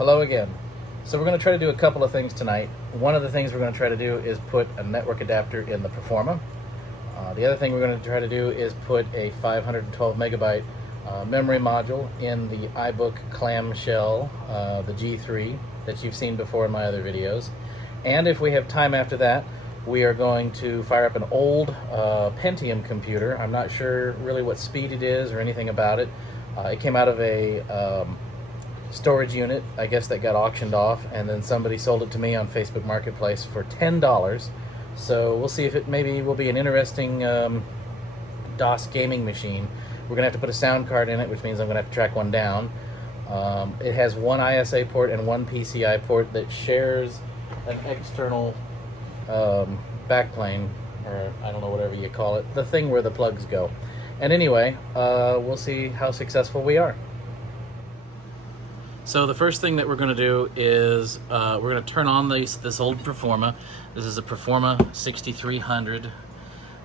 Hello again. So we're going to try to do a couple of things tonight. One of the things we're going to try to do is put a network adapter in the Performa. The other thing we're going to try to do is put a 512 megabyte memory module in the iBook Clamshell, the G3 that you've seen before in my other videos. And if we have time after that, we are going to fire up an old Pentium computer. I'm not sure really what speed it is or anything about it. It came out of a storage unit, I guess, that got auctioned off, and then somebody sold it to me on Facebook Marketplace for $10. So we'll see if it maybe will be an interesting DOS gaming machine. We're gonna have to put a sound card in it, which means I'm gonna have to track one down. It has one ISA port and one PCI port that shares an external backplane, or I don't know, whatever you call it, the thing where the plugs go. And anyway, we'll see how successful we are. So the first thing that we're going to do is we're going to turn on this old Performa. This is a Performa 6300.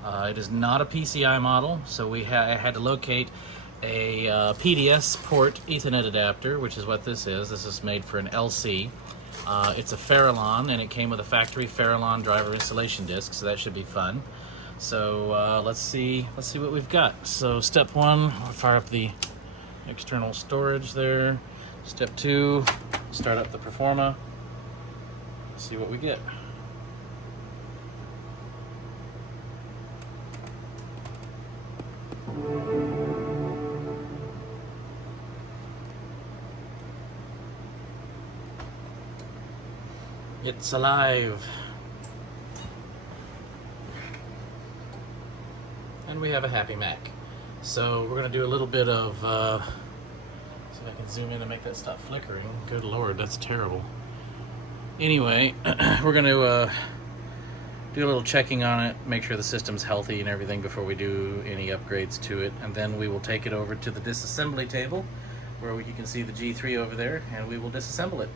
It is not a PCI model, so I had to locate a PDS port Ethernet adapter, which is what this is. This is made for an LC. It's a Farallon, and it came with a factory Farallon driver installation disc, so that should be fun. So let's see what we've got. So step one, we'll fire up the external storage there. Step two, start up the Performa, see what we get. It's alive. And we have a happy Mac. So we're gonna do a little bit of see if I can zoom in and make that stop flickering. Good Lord, that's terrible. Anyway, we're going to do a little checking on it, make sure the system's healthy and everything before we do any upgrades to it. And then we will take it over to the disassembly table where you can see the G3 over there, and we will disassemble it.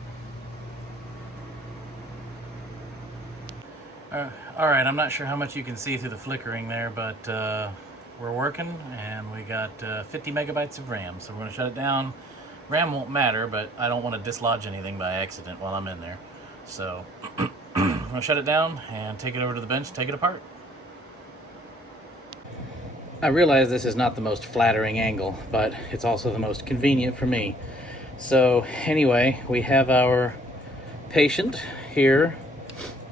Alright, I'm not sure how much you can see through the flickering there, but we're working, and we got 50 megabytes of RAM, so we're going to shut it down. RAM won't matter, but I don't want to dislodge anything by accident while I'm in there. So I'm going to shut it down and take it over to the bench, take it apart. I realize this is not the most flattering angle, but it's also the most convenient for me. So anyway, we have our patient here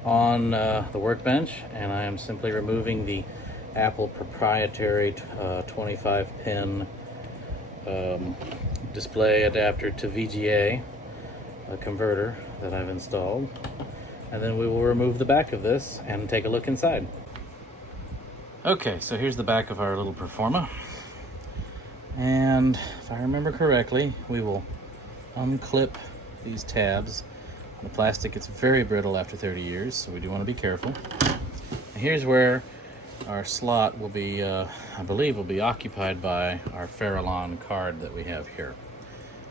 on the workbench, and I am simply removing the Apple proprietary 25-pin display adapter to VGA, a converter that I've installed. And then we will remove the back of this and take a look inside. Okay, so here's the back of our little Performa. And if I remember correctly, we will unclip these tabs. The plastic gets very brittle after 30 years, so we do want to be careful. And here's where our slot will be, I believe, will be occupied by our Farallon card that we have here.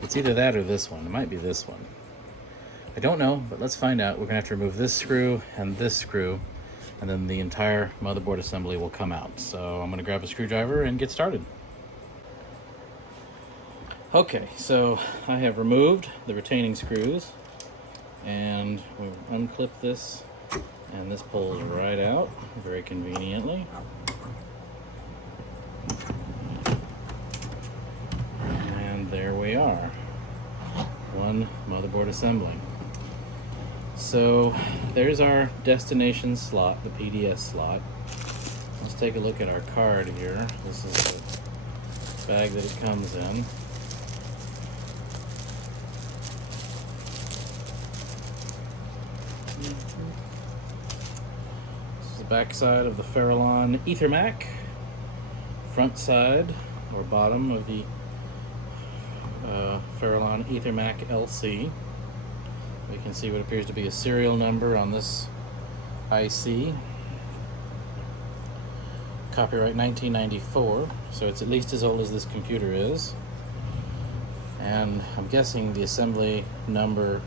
It's either that or this one. It might be this one. I don't know, but let's find out. We're going to have to remove this screw, and then the entire motherboard assembly will come out. So I'm going to grab a screwdriver and get started. Okay, so I have removed the retaining screws, and we'll unclip this. And this pulls right out very conveniently. And there we are. One motherboard assembly. So there's our destination slot, the PDS slot. Let's take a look at our card here. This is the bag that it comes in. Back side of the Farallon EtherMac, front side or bottom of the Farallon EtherMac LC. We can see what appears to be a serial number on this IC. Copyright 1994, so it's at least as old as this computer is. And I'm guessing the assembly number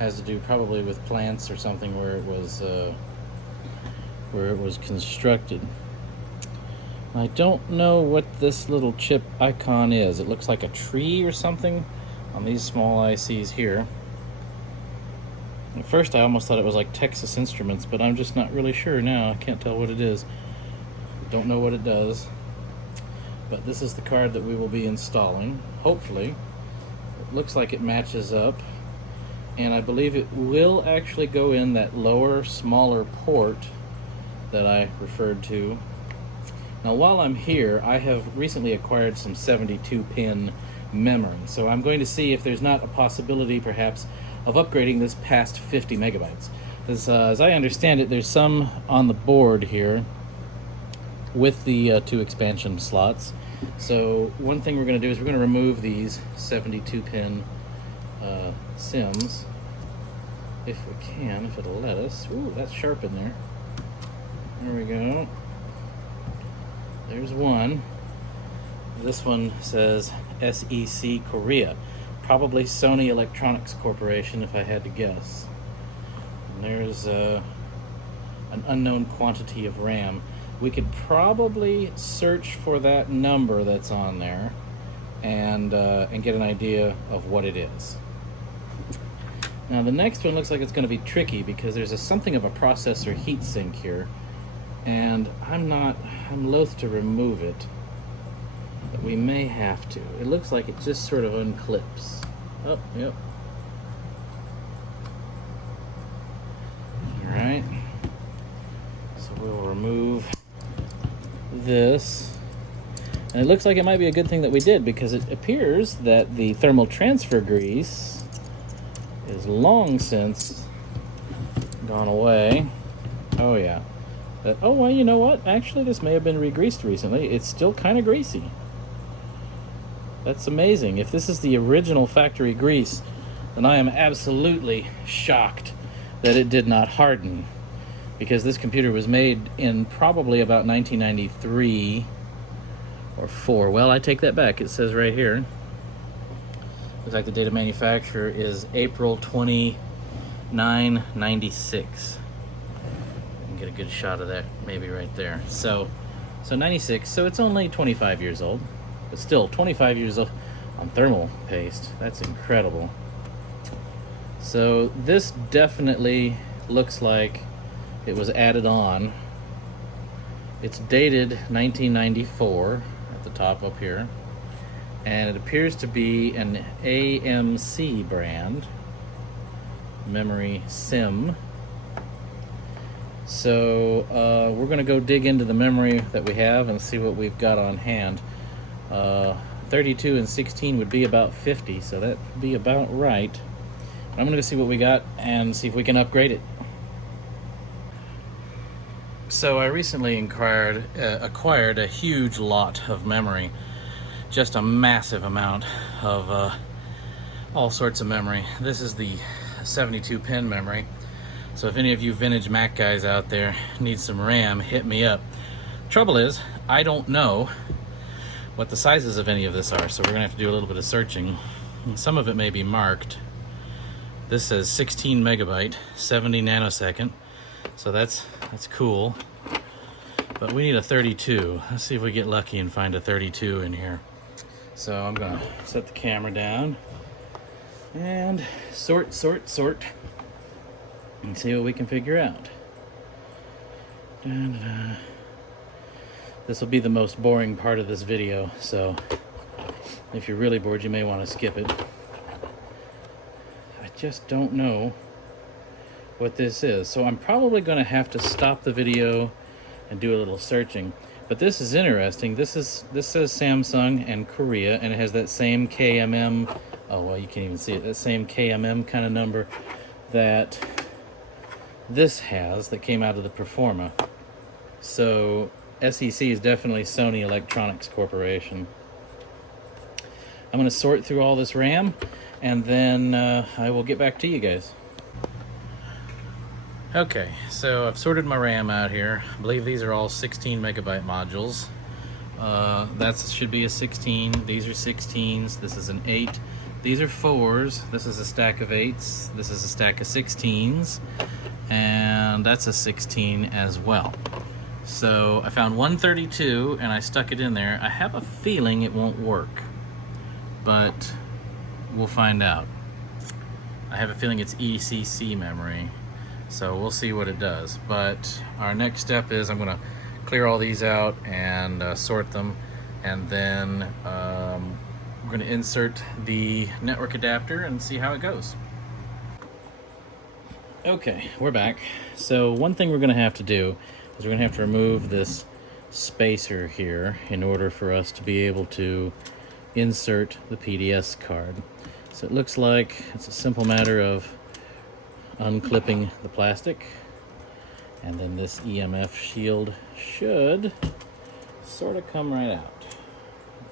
has to do probably with plants or something where it was constructed. I don't know what this little chip icon is. It looks like a tree or something on these small ICs here. At first I almost thought it was like Texas Instruments, but I'm just not really sure now. I can't tell what it is. Don't know what it does. But this is the card that we will be installing, hopefully. It looks like it matches up, and I believe it will actually go in that lower, smaller port that I referred to. Now while I'm here, I have recently acquired some 72-pin memory, so I'm going to see if there's not a possibility perhaps of upgrading this past 50 megabytes. As I understand it, there's some on the board here with the 2 expansion slots. So one thing we're going to do is we're going to remove these 72-pin SIMs, if we can, if it'll let us. Ooh, that's sharp in there. There we go. There's one. This one says SEC Korea. Probably Sony Electronics Corporation, if I had to guess. And there's an unknown quantity of RAM. We could probably search for that number that's on there and get an idea of what it is. Now the next one looks like it's going to be tricky because there's something of a processor heatsink here, and I'm loath to remove it, but we may have to. It looks like it just sort of unclips. Oh, yep. All right. So we'll remove this. And it looks like it might be a good thing that we did, because it appears that the thermal transfer grease is long since gone away. Oh yeah. Oh well, you know what? Actually, this may have been re-greased recently. It's still kind of greasy. That's amazing. If this is the original factory grease, then I am absolutely shocked that it did not harden, because this computer was made in probably about 1993 or 4. Well, I take that back. It says right here. Looks like the date of manufacture is April 29, 96. Get a good shot of that maybe right there. So 96, so it's only 25 years old, but still 25 years old on thermal paste. That's incredible. So this definitely looks like it was added on. It's dated 1994 at the top up here, and it appears to be an AMC brand memory SIM. So we're going to go dig into the memory that we have and see what we've got on hand. 32 and 16 would be about 50, so that would be about right. I'm going to go see what we got and see if we can upgrade it. So I recently acquired a huge lot of memory, just a massive amount of all sorts of memory. This is the 72-pin memory. So if any of you vintage Mac guys out there need some RAM, hit me up. Trouble is, I don't know what the sizes of any of this are, so we're gonna have to do a little bit of searching. And some of it may be marked. This says 16 megabyte, 70 nanosecond. So that's cool. But we need a 32. Let's see if we get lucky and find a 32 in here. So I'm gonna set the camera down and sort, and see what we can figure out. Da-da-da. This will be the most boring part of this video, so if you're really bored, you may want to skip it. I just don't know what this is, so I'm probably going to have to stop the video and do a little searching. But this is interesting. This says Samsung and Korea, and it has that same KMM. Oh well, you can't even see it. That same KMM kind of number that this has, that came out of the Performa. So SEC is definitely Sony Electronics Corporation. I'm going to sort through all this RAM, and then I will get back to you guys. Okay, so I've sorted my RAM out here. I believe these are all 16 megabyte modules. That should be a 16. These are 16s. This is an 8. These are 4s. This is a stack of 8s. This is a stack of 16s. And that's a 16 as well. So I found 132 and I stuck it in there. I have a feeling it won't work, but we'll find out. I have a feeling it's ECC memory, so we'll see what it does. But our next step is I'm going to clear all these out and sort them, and then we're going to insert the network adapter and see how it goes. Okay, we're back. So one thing we're going to have to do is we're going to have to remove this spacer here in order for us to be able to insert the PDS card. So it looks like it's a simple matter of unclipping the plastic, and then this EMF shield should sort of come right out.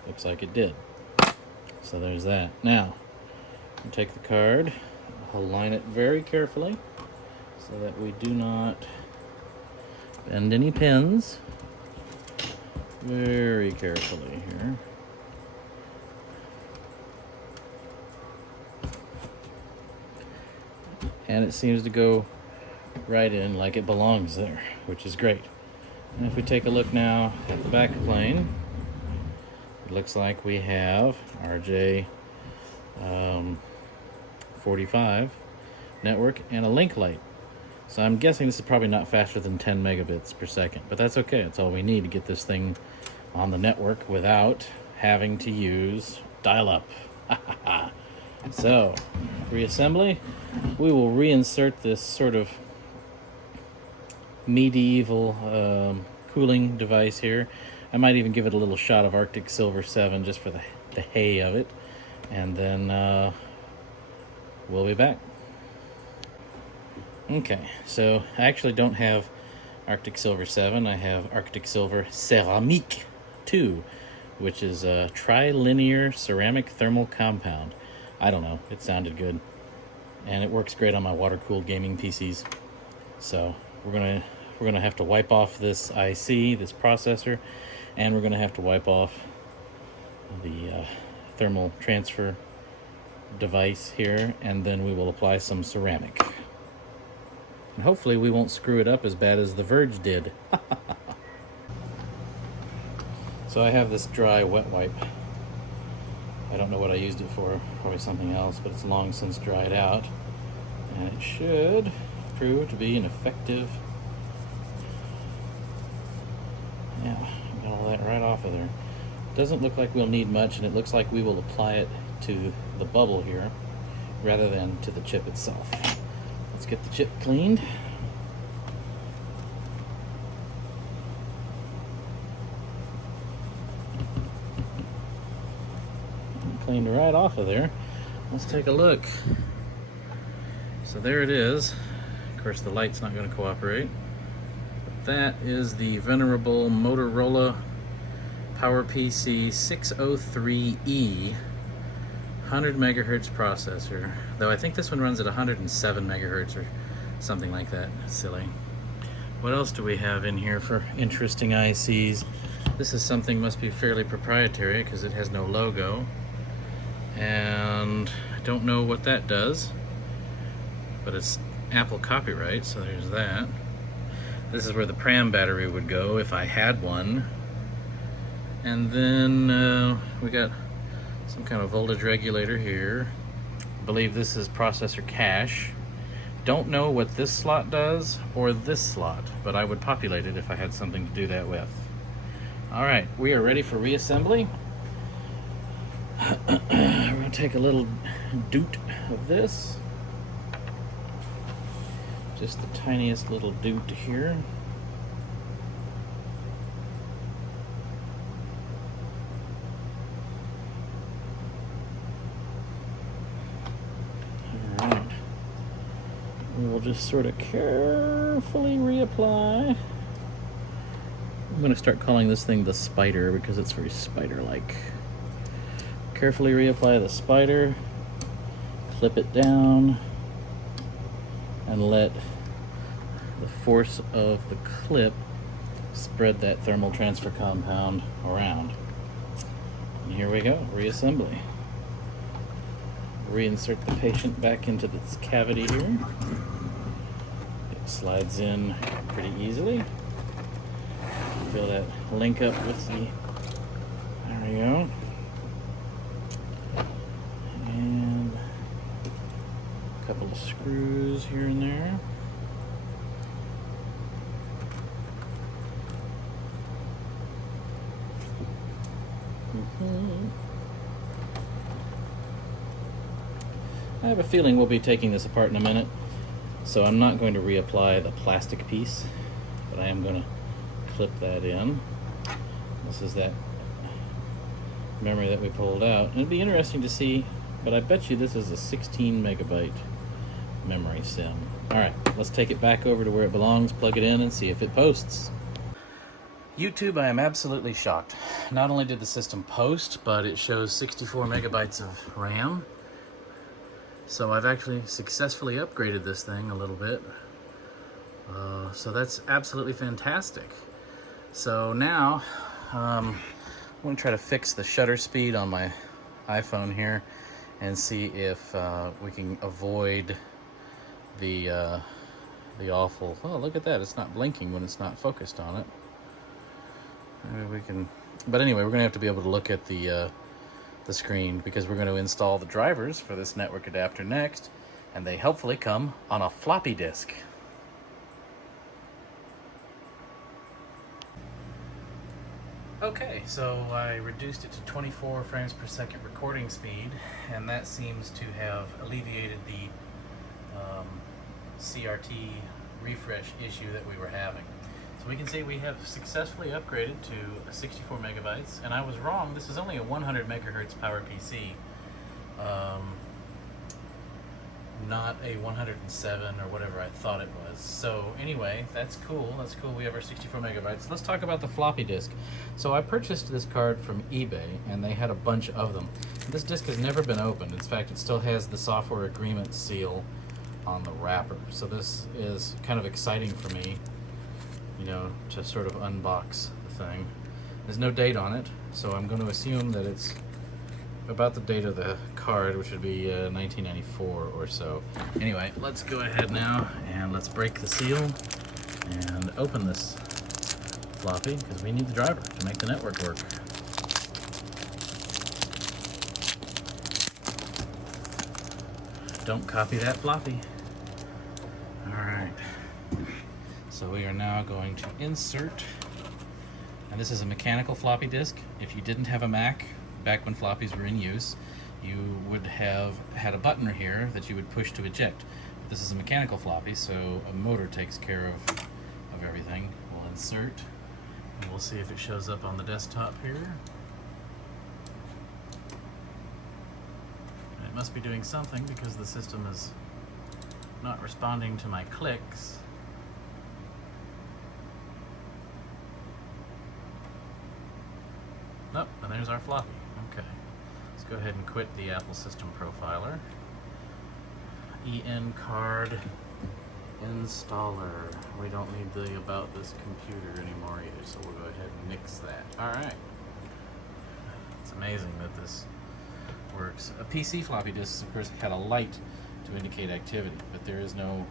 Looks like it did. So there's that. Now, I'll take the card, I'll line it very carefully so that we do not bend any pins. Very carefully here. And it seems to go right in like it belongs there, which is great. And if we take a look now at the back plane, it looks like we have RJ 45 network and a link light. So I'm guessing this is probably not faster than 10 megabits per second, but that's okay. That's all we need to get this thing on the network without having to use dial-up. So, reassembly, we will reinsert this sort of medieval cooling device here. I might even give it a little shot of Arctic Silver 7 just for the hay of it, and then we'll be back. Okay, so I actually don't have Arctic Silver 7. I have Arctic Silver Ceramique 2, which is a trilinear ceramic thermal compound. I don't know, it sounded good. And it works great on my water-cooled gaming PCs. So we're gonna have to wipe off this IC, this processor, and we're gonna have to wipe off the thermal transfer device here, and then we will apply some ceramic. And hopefully we won't screw it up as bad as the Verge did. So I have this dry wet wipe. I don't know what I used it for, probably something else, but it's long since dried out. And it should prove to be an effective... Yeah, got all that right off of there. Doesn't look like we'll need much, and it looks like we will apply it to the bubble here rather than to the chip itself. Let's get the chip cleaned. Cleaned right off of there. Let's take a look. So there it is. Of course, the light's not going to cooperate. But that is the venerable Motorola PowerPC 603E 100 megahertz processor, though I think this one runs at 107 megahertz or something like that. Silly. What else do we have in here for interesting ICs? This is something must be fairly proprietary because it has no logo, and I don't know what that does, but it's Apple copyright, so there's that. This is where the pram battery would go if I had one. And then we got some kind of voltage regulator here. I believe this is processor cache. Don't know what this slot does or this slot, but I would populate it if I had something to do that with. Alright, we are ready for reassembly. We're going to take a little doot of this. Just the tiniest little doot here. We'll just sort of carefully reapply. I'm going to start calling this thing the spider because it's very spider-like. Carefully reapply the spider, clip it down, and let the force of the clip spread that thermal transfer compound around. And here we go, reassembly. Reinsert the patient back into this cavity here. It slides in pretty easily. Feel that link up with the, there we go. And couple of screws here and there. I have a feeling we'll be taking this apart in a minute, so I'm not going to reapply the plastic piece, but I am going to clip that in. This is that memory that we pulled out. It'd be interesting to see, but I bet you this is a 16 megabyte memory sim. Alright, let's take it back over to where it belongs, plug it in, and see if it posts. YouTube, I am absolutely shocked. Not only did the system post, but it shows 64 megabytes of RAM. So I've actually successfully upgraded this thing a little bit. So that's absolutely fantastic. So now, I'm going to try to fix the shutter speed on my iPhone here and see if we can avoid the awful, oh, look at that, it's not blinking when it's not focused on it. Maybe we can, but anyway, we're going to have to be able to look at the screen because we're going to install the drivers for this network adapter next, and they helpfully come on a floppy disk. Okay, so I reduced it to 24 frames per second recording speed, and that seems to have alleviated the CRT refresh issue that we were having. So we can see we have successfully upgraded to 64 megabytes, and I was wrong. This is only a 100 megahertz PowerPC, not a 107 or whatever I thought it was. So anyway, that's cool. That's cool. We have our 64 megabytes. Let's talk about the floppy disk. So I purchased this card from eBay, and they had a bunch of them. This disk has never been opened. In fact, it still has the software agreement seal on the wrapper. So this is kind of exciting for me, you know, to sort of unbox the thing. There's no date on it, so I'm going to assume that it's about the date of the card, which would be 1994 or so. Anyway, let's go ahead now and let's break the seal and open this floppy because we need the driver to make the network work. Don't copy that floppy. Alright, so we are now going to insert, and this is a mechanical floppy disk. If you didn't have a Mac back when floppies were in use, you would have had a button here that you would push to eject. But this is a mechanical floppy, so a motor takes care of everything. We'll insert, and we'll see if it shows up on the desktop here. And it must be doing something because the system is not responding to my clicks. Nope, and there's our floppy. Okay, let's go ahead and quit the Apple System Profiler. EN card installer. We don't need the about this computer anymore either, so we'll go ahead and nix that. Alright. It's amazing that this works. A PC floppy disk, of course, had a light to indicate activity, but there's no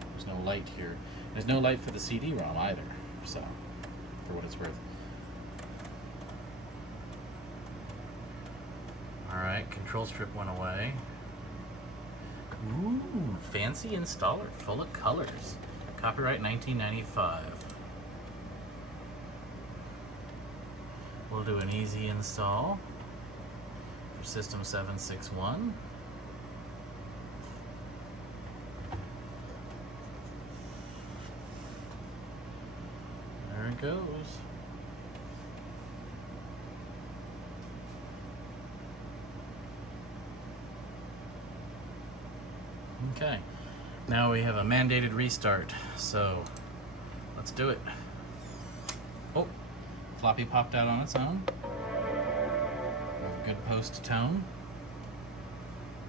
light here. There's no light for the CD-ROM either, so, for what it's worth. Alright, control strip went away. Ooh, fancy installer, full of colors. Copyright 1995. We'll do an easy install for System 761. There it goes. Okay, now we have a mandated restart, so let's do it. Oh, floppy popped out on its own. Good post tone.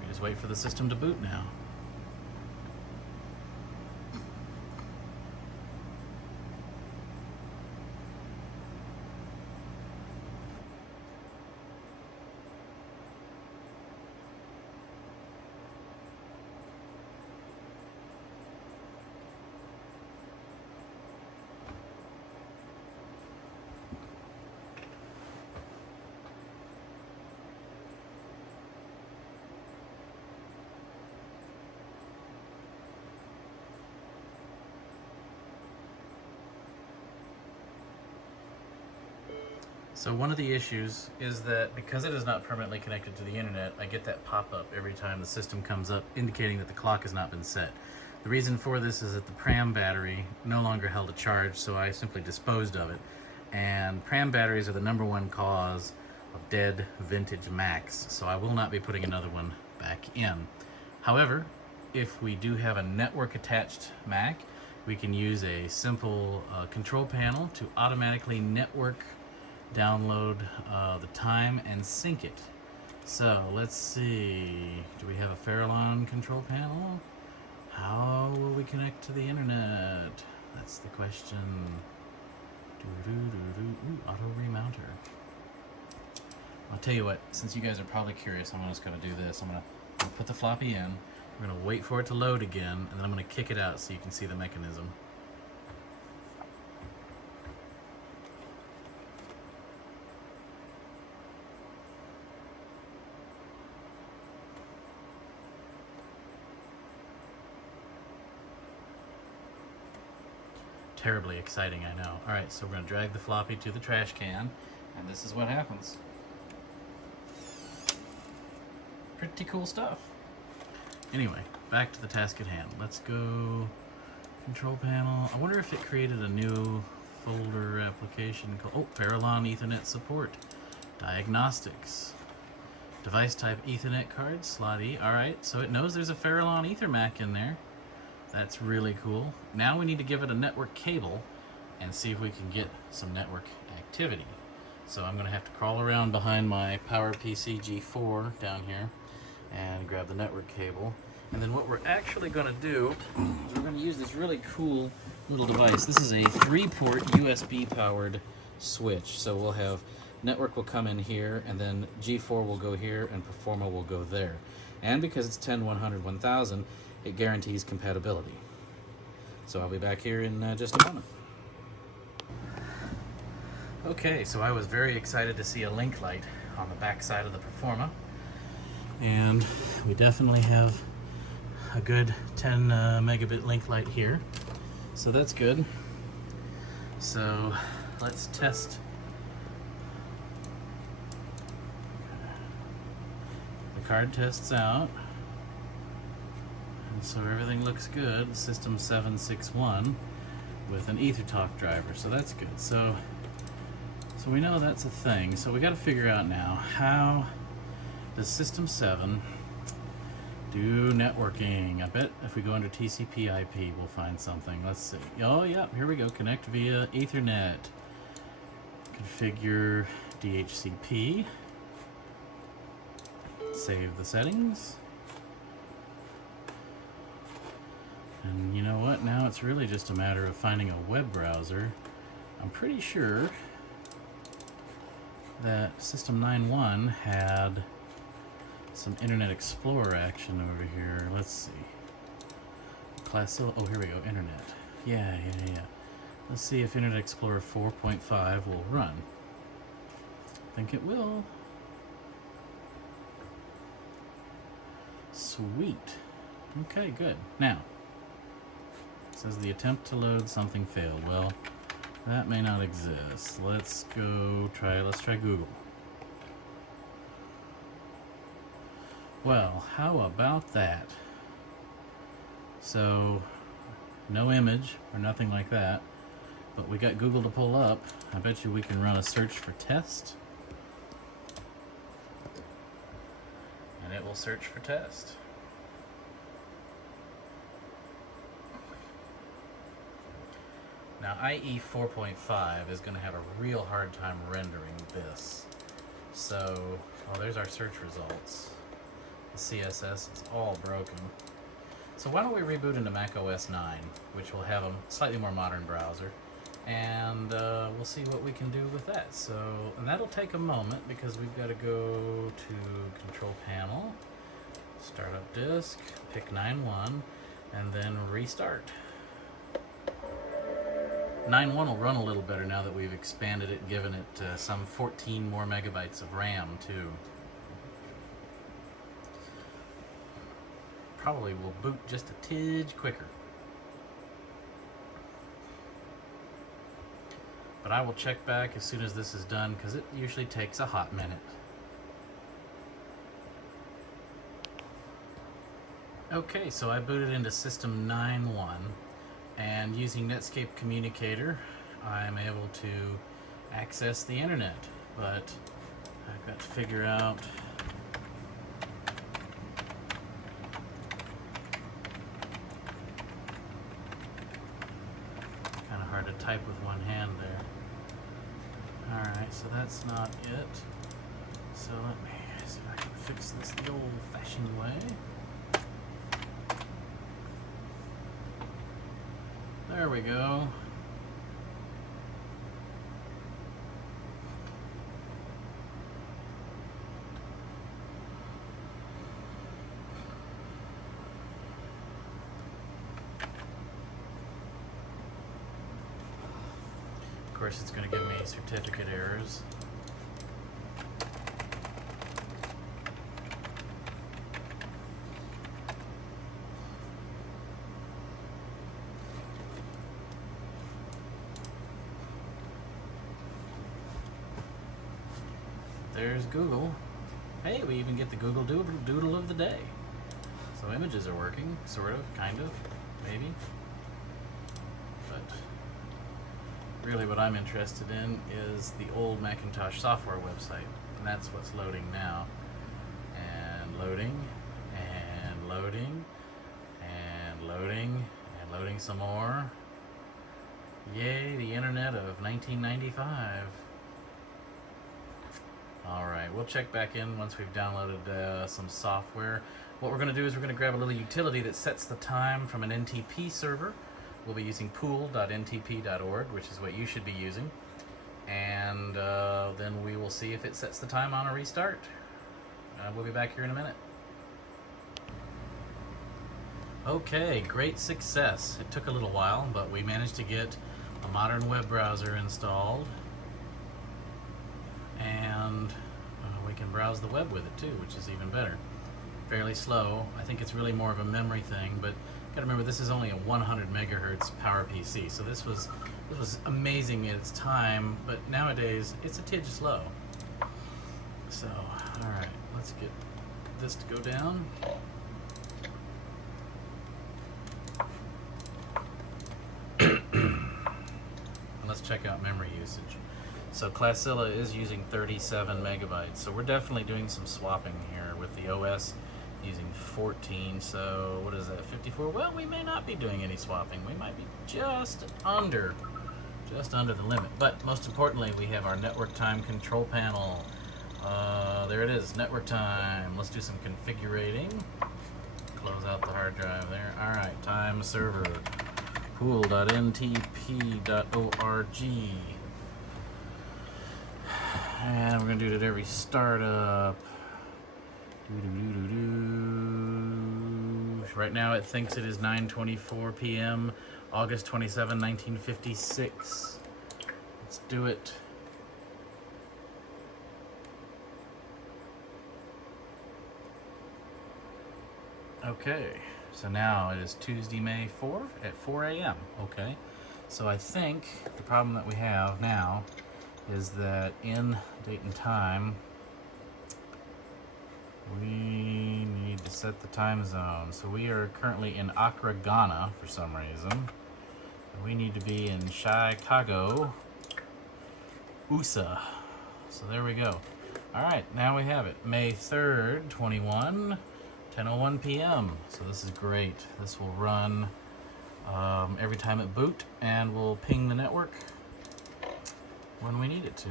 We just wait for the system to boot now. So one of the issues is that because it is not permanently connected to the internet, I get that pop-up every time the system comes up indicating that the clock has not been set. The reason for this is that the pram battery no longer held a charge, so I simply disposed of it. And pram batteries are the #1 cause of dead vintage Macs, so I will not be putting another one back in. However, if we do have a network attached Mac, we can use a simple control panel to automatically network download the time and sync it. So let's see, do we have a Farallon control panel? How will we connect to the internet? That's the question. Ooh, auto remounter. I'll tell you what, since you guys are probably curious, I'm just going to do this. I'm going to put the floppy in, we're going to wait for it to load again, and then I'm going to kick it out so you can see the mechanism. Terribly exciting, I know. Alright, so we're going to drag the floppy to the trash can, and this is what happens. Pretty cool stuff. Anyway, back to the task at hand. Let's go control panel. I wonder if it created a new folder application called, oh, Farallon Ethernet support. Diagnostics. Device type Ethernet card, slot E. Alright, so it knows there's a Farallon EtherMac in there. That's really cool. Now we need to give it a network cable and see if we can get some network activity. So I'm going to have to crawl around behind my PowerPC G4 down here and grab the network cable. And then what we're actually going to do is we're going to use this really cool little device. This is a 3-port USB powered switch. So we'll have network will come in here, and then G4 will go here, and Performa will go there. And because it's 10, 100, 1000, it guarantees compatibility. So I'll be back here in just a moment. Okay, so I was very excited to see a link light on the back side of the Performa, and we definitely have a good 10 megabit link light here, so that's good. So let's test. The card tests out. So everything looks good. System 761 with an EtherTalk driver, so that's good. So we know that's a thing. So we got to figure out now, how does System 7 do networking? I bet if we go under TCP/IP, we'll find something. Let's see. Oh yeah, here we go. Connect via Ethernet. Configure DHCP. Save the settings. And you know what? Now it's really just a matter of finding a web browser. I'm pretty sure that System 9.1 had some Internet Explorer action over here. Let's see. Oh, here we go. Internet. Yeah. Let's see if Internet Explorer 4.5 will run. I think it will. Sweet. Okay, good. Now, it says the attempt to load something failed. Well, that may not exist. Let's try Google. Well, how about that? So, no image or nothing like that, but we got Google to pull up. I bet you we can run a search for test. And it will search for test. Now, IE 4.5 is going to have a real hard time rendering this. So, there's our search results. The CSS is all broken. So why don't we reboot into Mac OS 9, which will have a slightly more modern browser, and we'll see what we can do with that. So, and that'll take a moment because we've got to go to Control Panel, Start Up Disk, pick 9.1, and then restart. 9.1 will run a little better now that we've expanded it and given it some 14 more megabytes of RAM too. Probably will boot just a tidge quicker. But I will check back as soon as this is done, because it usually takes a hot minute. Okay, so I booted into System 9.1, and using Netscape Communicator, I'm able to access the internet. But I've got to figure out kind of hard to type with one hand there. Alright, so that's not it. So let me see if I can fix this the old-fashioned way. There we go. Of course, it's going to give me certificate errors. There's Google. Hey, we even get the Google Doodle of the day. So images are working, sort of, kind of, maybe. But really what I'm interested in is the old Macintosh software website. And that's what's loading now. And loading, and loading, and loading, and loading some more. Yay, the internet of 1995. Alright, we'll check back in once we've downloaded some software. What we're going to do is we're going to grab a little utility that sets the time from an NTP server. We'll be using pool.ntp.org, which is what you should be using. And then we will see if it sets the time on a restart. We'll be back here in a minute. Okay, great success. It took a little while, but we managed to get a modern web browser installed. And we can browse the web with it too, which is even better. Fairly slow. I think it's really more of a memory thing, but gotta remember this is only a 100 megahertz PowerPC, so this was amazing at its time, but nowadays it's a tidge slow. So, all right, let's get this to go down. Let's check out memory usage. So Classilla is using 37 megabytes, so we're definitely doing some swapping here with the OS using 14, so what is that, 54? Well, we may not be doing any swapping. We might be just under the limit. But most importantly, we have our network time control panel. There it is, network time. Let's do some configurating. Close out the hard drive there. All right, time server, pool.ntp.org. And we're going to do it at every startup. Right now it thinks it is 9:24 p.m. August 27, 1956. Let's do it. Okay, so now it is Tuesday, May 4th at 4 a.m. Okay, so I think the problem that we have now is that in date and time, we need to set the time zone. So we are currently in Accra, Ghana for some reason. We need to be in Chicago, USA. So there we go. All right, now we have it. May 3rd, 21, 10:01 p.m. So this is great. This will run every time it boot, and will ping the network when we need it to.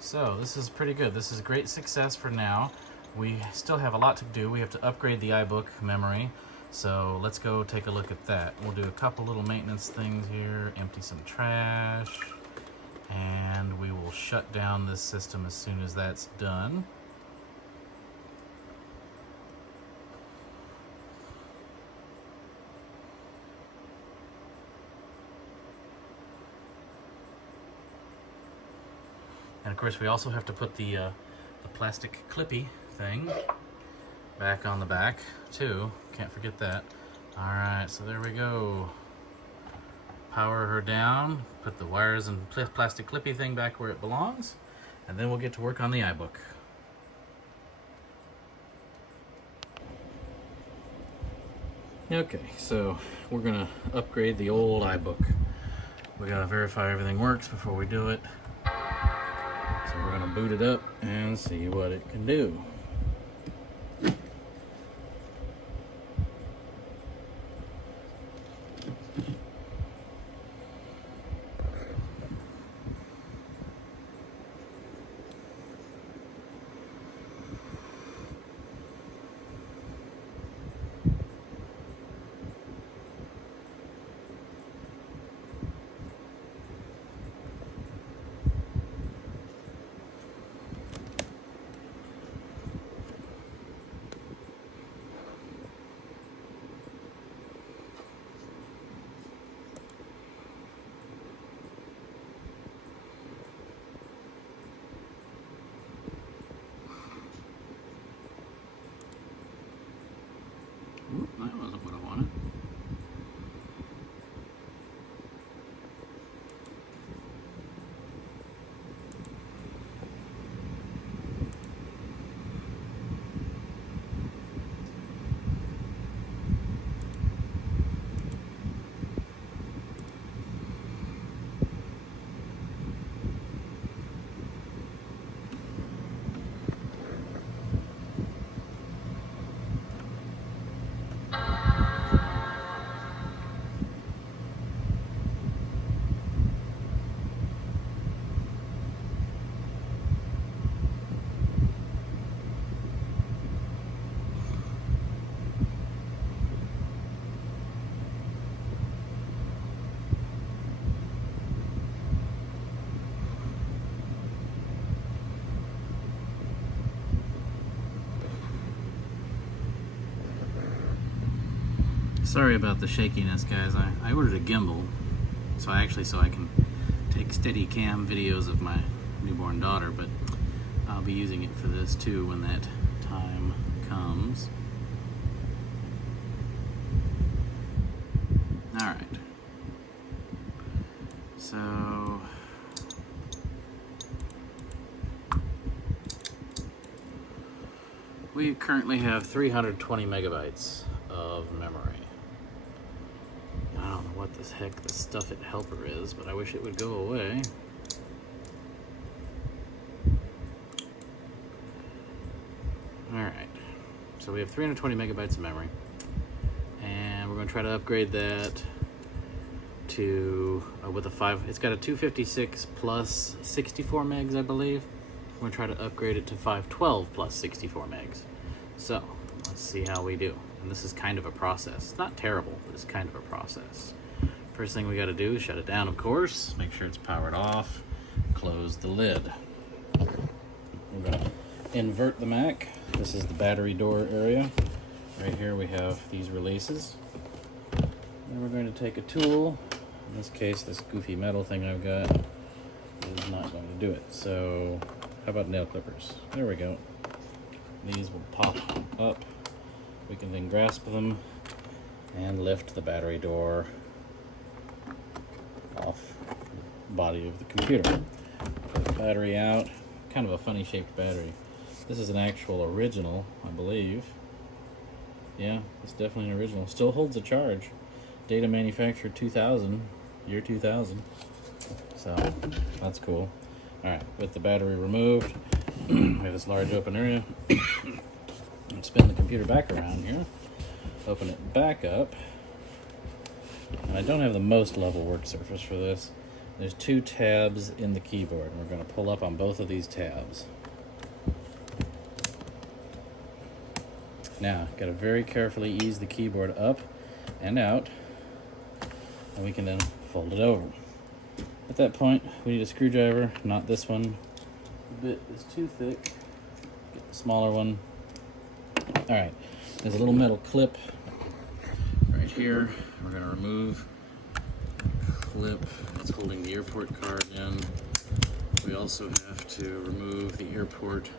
So this is pretty good. This is a great success for now. We still have a lot to do. We have to upgrade the iBook memory. So let's go take a look at that. We'll do a couple little maintenance things here, empty some trash, and we will shut down this system as soon as that's done. And of course we also have to put the plastic clippy thing back on the back too. Can't forget that. Alright, so there we go. power her down, put the wires and plastic clippy thing back where it belongs, and then we'll get to work on the iBook. Okay, so we're gonna upgrade the old iBook. We gotta verify everything works before we do it. So we're gonna boot it up and see what it can do. That wasn't what I wanted. Sorry about the shakiness, guys. I ordered a gimbal, so I can take steady cam videos of my newborn daughter, but I'll be using it for this too when that time comes. Alright. So we currently have 320 megabytes of memory. I don't know what the heck the stuff it helper is, but I wish it would go away. Alright, so we have 320 megabytes of memory, and we're going to try to upgrade that to, with a 5, it's got a 256 plus 64 megs, I believe. We're going to try to upgrade it to 512 plus 64 megs. So, let's see how we do. And this is kind of a process. It's not terrible, but it's kind of a process. First thing we got to do is shut it down, of course. Make sure it's powered off. Close the lid. We're going to invert the Mac. This is the battery door area. Right here we have these releases. And we're going to take a tool. In this case, this goofy metal thing I've got is not going to do it. So, how about nail clippers? There we go. These will pop up. We can then grasp them and lift the battery door off the body of the computer. Put the battery out. Kind of a funny shaped battery. This is an actual original, I believe. Yeah, it's definitely an original. Still holds a charge. Data manufactured 2000, year 2000. So, that's cool. Alright, with the battery removed, we have this large open area. And spin the computer back around here. Open it back up. And I don't have the most level work surface for this. There's 2 tabs in the keyboard, and we're going to pull up on both of these tabs. Now, got to very carefully ease the keyboard up and out, and we can then fold it over. At that point, we need a screwdriver, not this one. The bit is too thick. Get the smaller one. Alright, there's a little metal clip right here. We're going to remove the clip that's holding the airport card in. We also have to remove the airport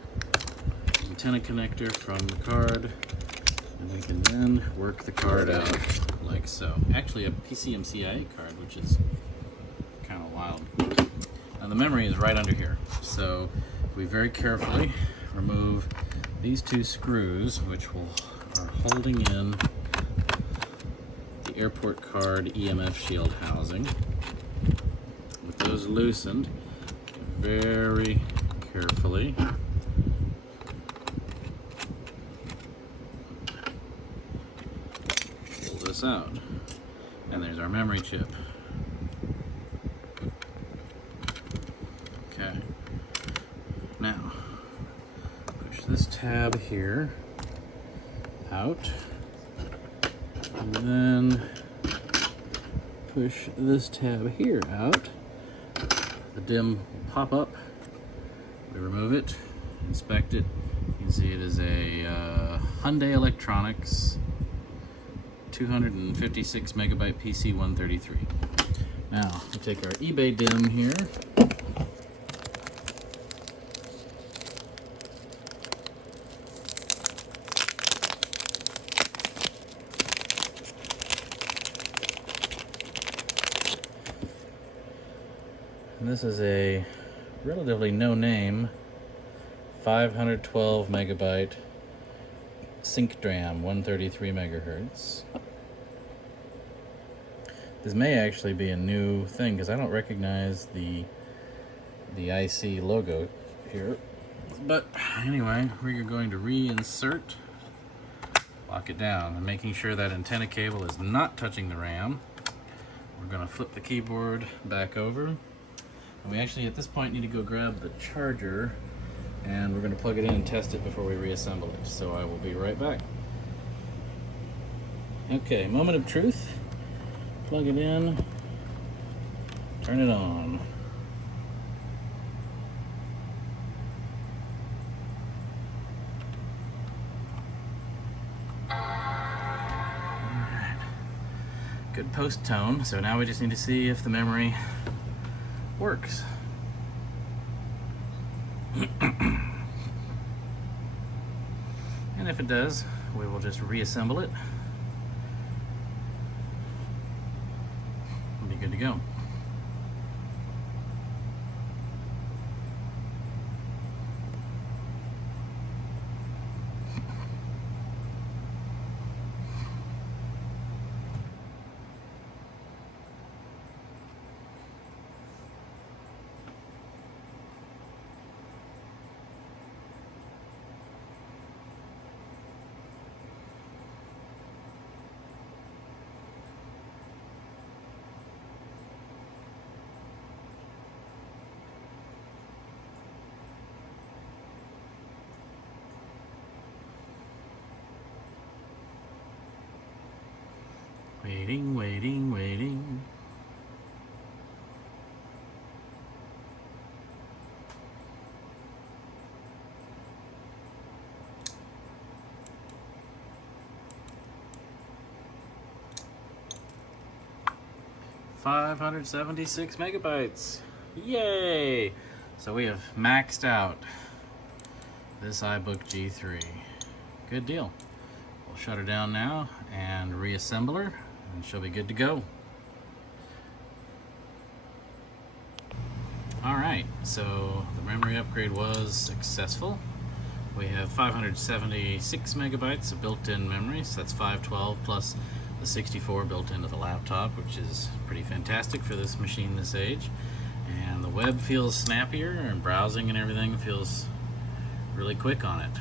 antenna connector from the card, and we can then work the card out like like so. Actually a PCMCIA card, which is kind of wild. And the memory is right under here. So we very carefully remove these two screws, which are holding in the airport card EMF shield housing. With those loosened, very carefully pull this out. And there's our memory chip. Okay. Now, push this tab here out, and then push this tab here out. The DIM will pop up. We remove it, inspect it. You can see it is a Hyundai Electronics 256 megabyte PC133. Now, we take our eBay DIM here. And this is a relatively no-name 512 megabyte sync DRAM, 133 megahertz. This may actually be a new thing because I don't recognize the IC logo here. But anyway, we're going to reinsert, lock it down, and making sure that antenna cable is not touching the RAM. We're going to flip the keyboard back over. And we actually at this point need to go grab the charger, and we're going to plug it in and test it before we reassemble it. So I will be right back. Okay, moment of truth. Plug it in, turn it on. Alright, good post tone. So now we just need to see if the memory works. And if it does, we will just reassemble it. We'll be good to go. Waiting, waiting, waiting. $576 megabytes. Yay! So we have maxed out this iBook G3. Good deal. We'll shut her down now and reassemble her, and she'll be good to go. Alright, so the memory upgrade was successful. We have 576 megabytes of built-in memory, so that's 512 plus the 64 built into the laptop, which is pretty fantastic for this machine this age. And the web feels snappier, and browsing and everything feels really quick on it.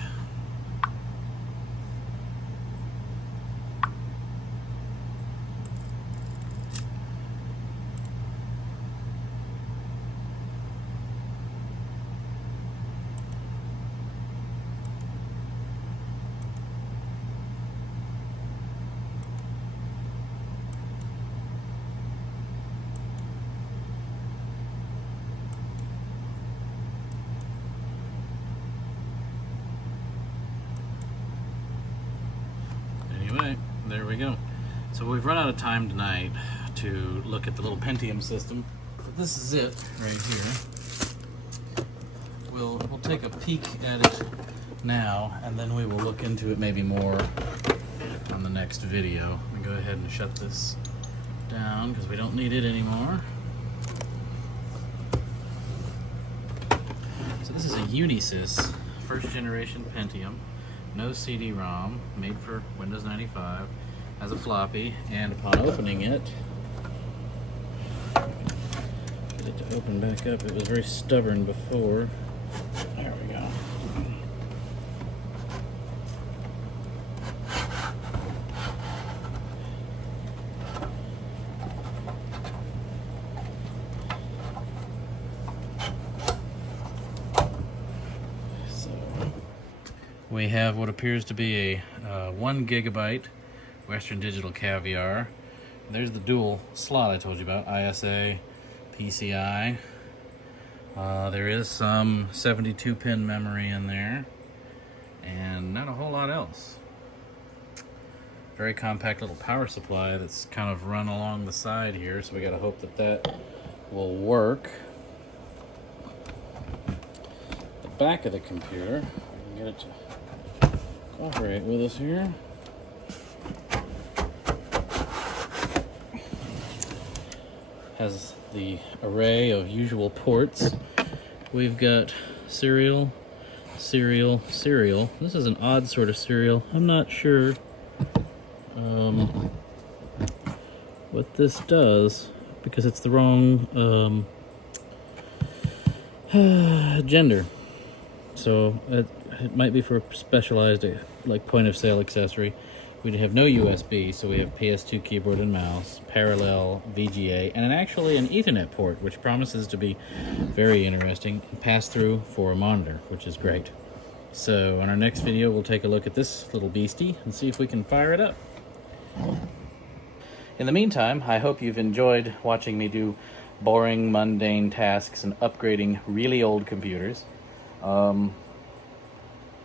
Anyway, there we go. So we've run out of time tonight to look at the little Pentium system. But this is it right here. We'll take a peek at it now, and then we will look into it maybe more on the next video. I'm gonna go ahead and shut this down because we don't need it anymore. So this is a Unisys first generation Pentium, no CD-ROM, made for Windows 95, has a floppy, and upon opening it, get it to open back up. It was very stubborn before. There we go. We have what appears to be a 1 gigabyte Western Digital Caviar. There's the dual slot I told you about, ISA, PCI. There is some 72 pin memory in there, and not a whole lot else. Very compact little power supply that's kind of run along the side here, so we gotta hope that that will work. The back of the computer, I can get it to cooperate with us here. Has the array of usual ports. We've got serial, serial, serial. This is an odd sort of serial. I'm not sure what this does because it's the wrong gender. So it might be for a specialized like point of sale accessory. We have no USB, so we have PS2 keyboard and mouse, parallel, VGA, and actually an Ethernet port, which promises to be very interesting, and pass-through for a monitor, which is great. So on our next video, we'll take a look at this little beastie and see if we can fire it up. In the meantime, I hope you've enjoyed watching me do boring, mundane tasks and upgrading really old computers.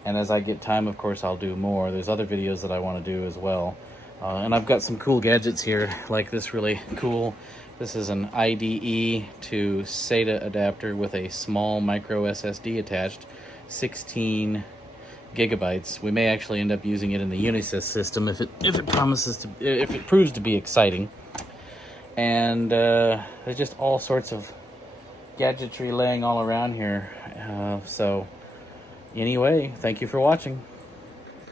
And as I get time, of course, I'll do more. There's other videos that I want to do as well. And I've got some cool gadgets here, like this really cool. This is an IDE to SATA adapter with a small micro SSD attached, 16 gigabytes. We may actually end up using it in the Unisys system if it proves to be exciting. And there's just all sorts of gadgetry laying all around here. So anyway, thank you for watching.